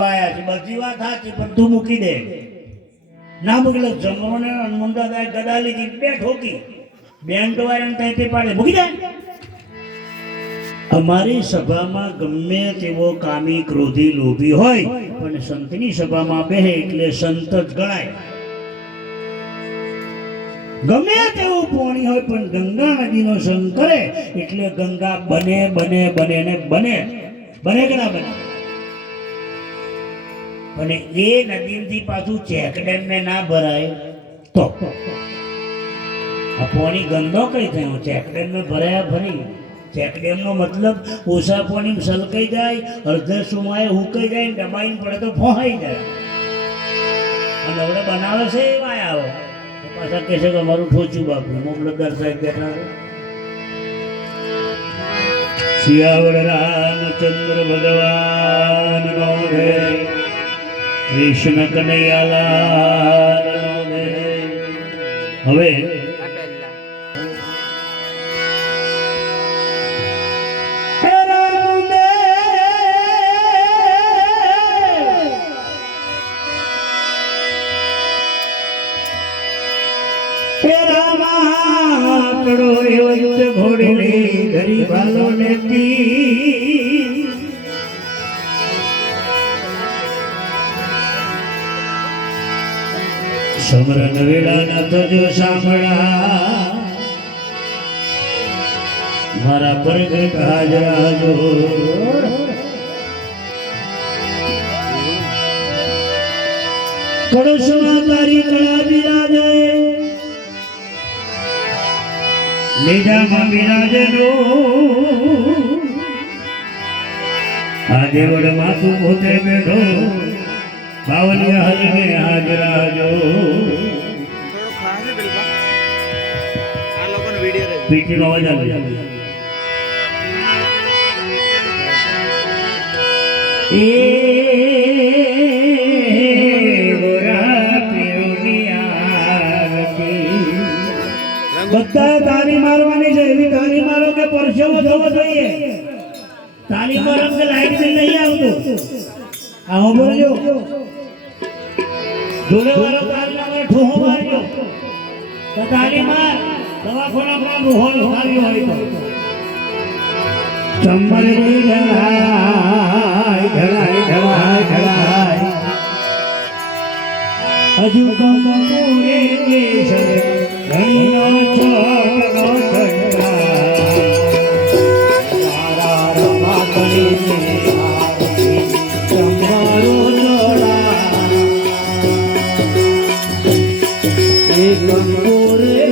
બધી વાત સાચી પણ તું મૂકી દે ના મૂકી જમરો ને હનુમંતા થાય ગદા લીધી બે ઠોકી બેન તો વાયરન થાય પાડે મૂકી દે. અમારી સભામાં ગમે તેવો કામી ક્રોધી લોભી હોય પણ સંતની સભામાં બેહે એટલે સંત જ ગણાય. ગમે તેવું પોણી હોય પણ ગંગા નદીનો સંગ કરે એટલે ગંગા બને બને બને ને બને બને કે ના બને. અને એ નદીથી પાછું ચેકડેમ ને ના ભરાય તો આ પોણી ગંદો કઈ થયો ચેકડેમ ને ભરાયા ફરી. ચેકડેમ નો મતલબ ઓછા પોણી સલકાઈ જાય અડધે સુમાએ હુકાઈ જાય ને દબાઈને પડે તો ફોહાઈ જાય. અને હવે બનાવે છે એવા આવો પાછા કહે છે કે અમારું ઠોચ્યું બાપુ મોકલદાર સાહેબ બેઠા. શિયાવળ રામચંદ્ર ભગવાન નો હે કૃષ્ણ કનૈયાલાલ નો હે. હવે ગરીબાલો લેતી સમરણ વેળા ન થજો સાંભળા મારા પરગટ હાજરા જો. કળશમાં તારી કળા બિરાજે લીધામાં બિરાજે નો આજે વડ માથું પોતે બેઠો બાવલિયા હરીને હાજરા જો. પીટીનો અવાજ આવે બધા તાળી મારવાની છે. એવી તાળી મારો કે પરસેવો થવો જોઈએ. તાળી મારો કે લાઈટ બિલ નહીં આવતું. આવો બોલજો જોડે વાળો તાળી મારે ઠોહો મારજો તો તાળી માર દવાખાના પર રોહલ આવ્યો હોય તો ચંબલની ઢળાય ઢળાય ઢળાય ઢળાય હજુ કમુરે કેસર ઘણીનો છોટનો છંડા મારા રમા કરીને ચંબરો જોડા એ કમુરે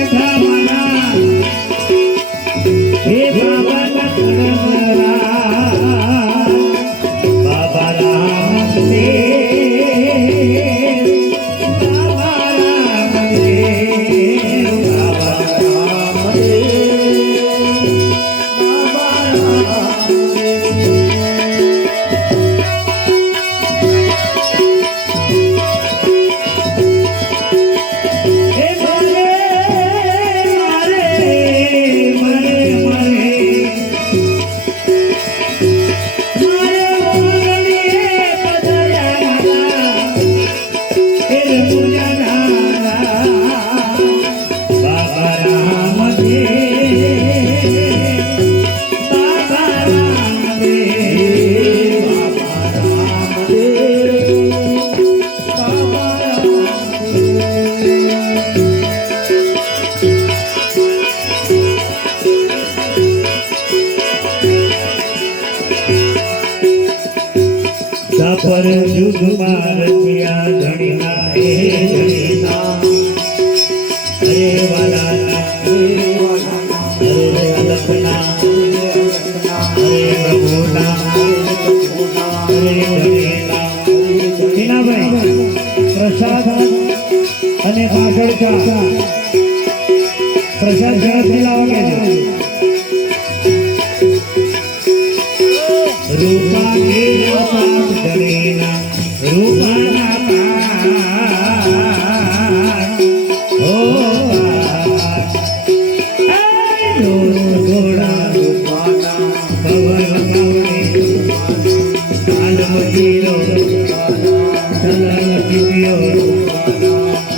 બેઠા મના હે બાબા બાબા રામદેવ બાબા રામદેવ બાબા પર જુગમાં રચ્યા ધણીના એ ધણીના હરે વાલા હરે લખના હરે પ્રભુના હરે ધણીના ટીનાભાઈ પ્રસાદ અને પાછળ ચા પ્રસાદ ઝડપથી લાવો કેજો રૂપા કે સાથ ધણીના રૂપાના પાન ઓ ઘોડા રૂપાના પવન કાલમતીરો ચલન દિવ્યો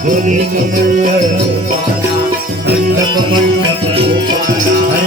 ગોલી કમંડળ મંડપ મંડપ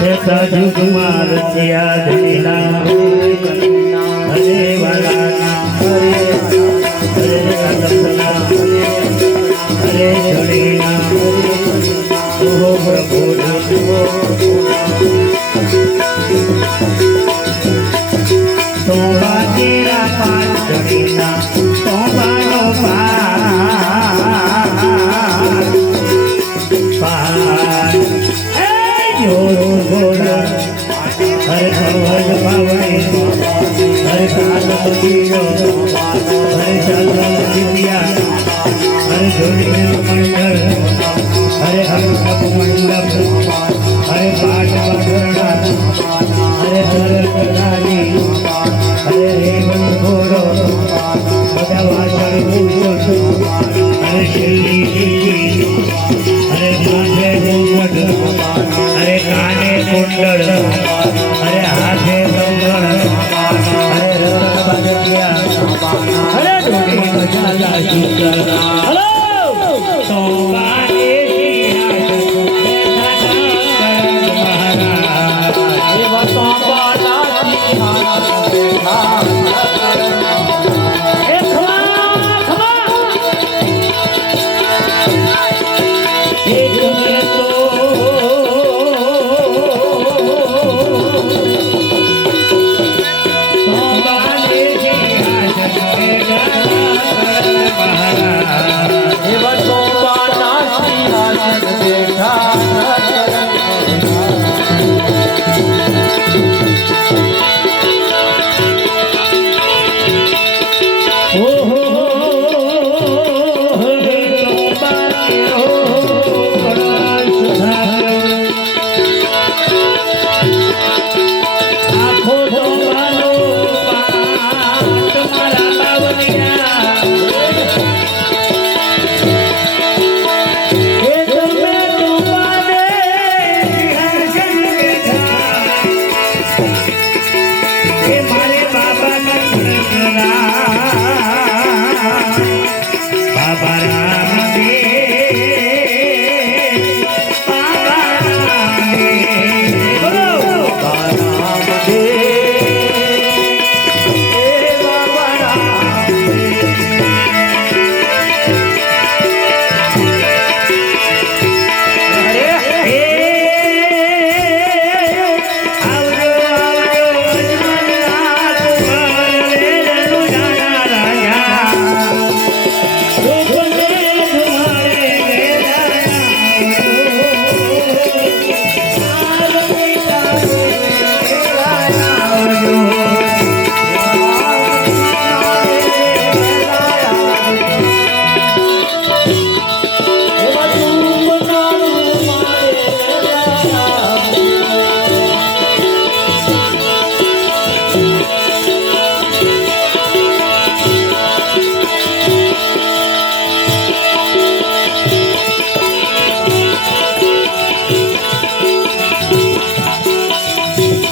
સાજુ કુમાર ત્યાં ધણીના હરે વાલાના હરે કલમના હરે ધણીના ઓહો પ્રભુના તોબા તેરા પાન ધણીના તોબાનો પાન જોરો ગોરા હરે ભવન ભાવને હરે કાલ પતિયો હરે ચાલ દિવ્યા હરે જોડી મંડળ હરે હરકપ મંડપ હરે પાઠ વગરણા હરે સરળ કરાજી હરે રેવન ઘોડો બધા વાચળ ભૂષણ હરે શિલ્લી દીદી હરે માથે ઘૂંઘટ હરે કાને કુંડળ હરે હાથે કંગણ હરે રત્ન બાંધ્યા હરે ડોલી મજાલા શીતળ હલો સોમાને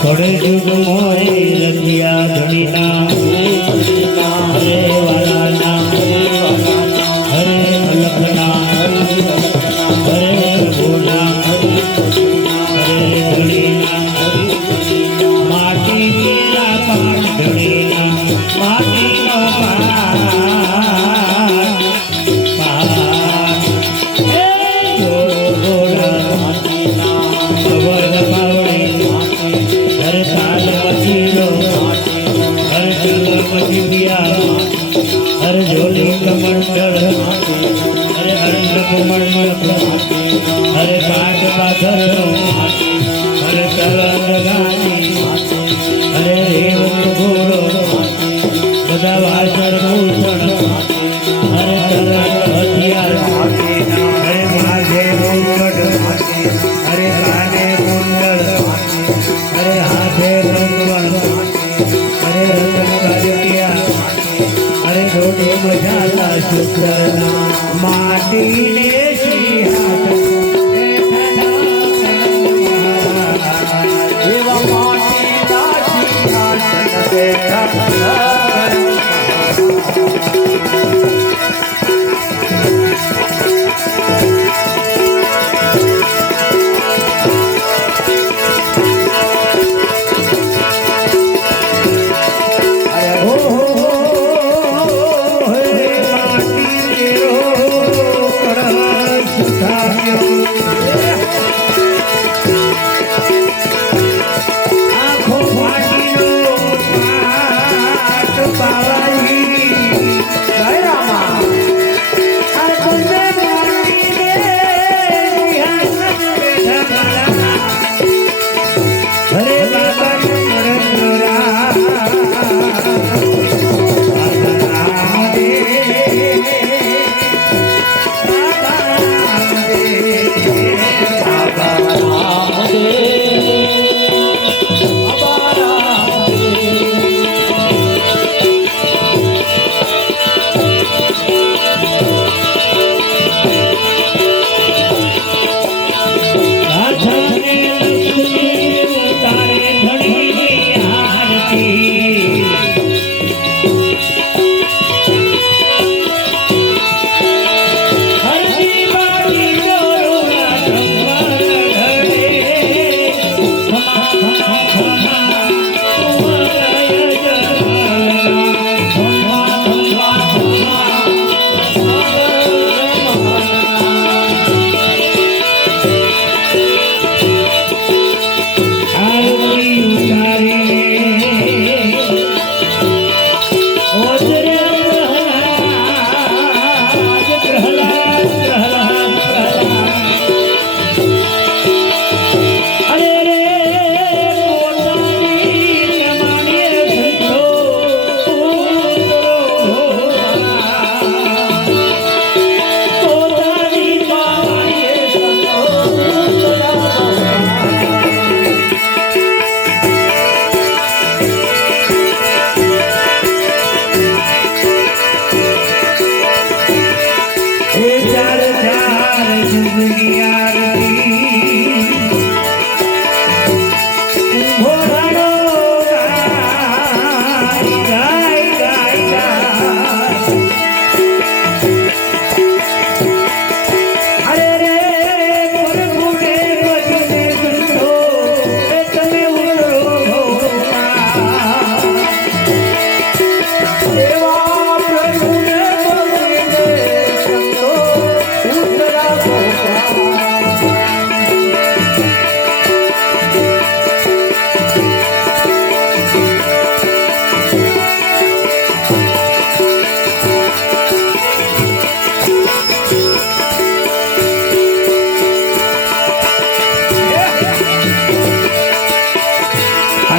થોડે જુગ મોરે રંગિયા ધણીના હરે વાલાના હરે અલખના હરે પ્રભુના હરે ધણીના માટી કેરા પાન ધણીના માટીનો હરે કાલ પતિરો હરે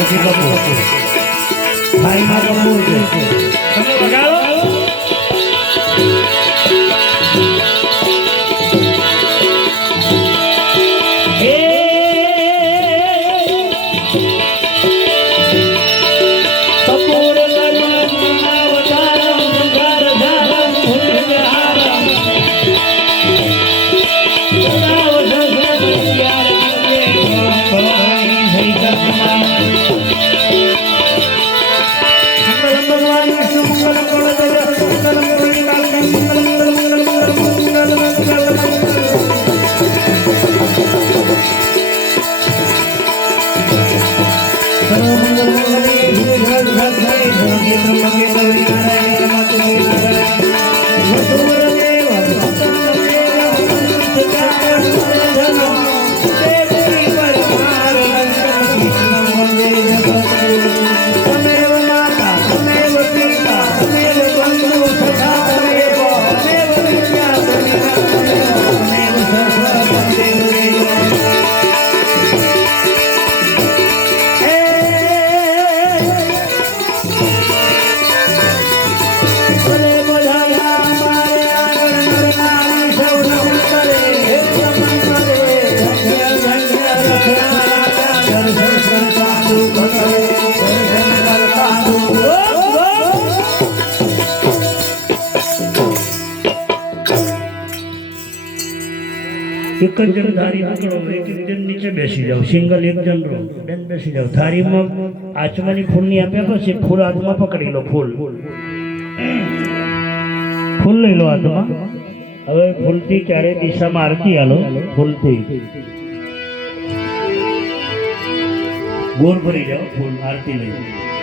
નથી કપૂર થાળીમાં કપૂર છે તમે વગાડો એક જ જણ થાળી પકડો એક જણ નીચે બેસી જાઓ સિંગલ એક જણ રહો બેન બેસી જાઓ થાળીમાં આચમની ફૂલની આપ્યા પછી ફૂલ હાથમાં પકડી લો ફૂલ લઈ લો હાથમાં હવે ફૂલથી ચારે દિશામાં આરતી આલો ફૂલથી ગોળ ભરી જાઓ ફૂલ આરતી લઈ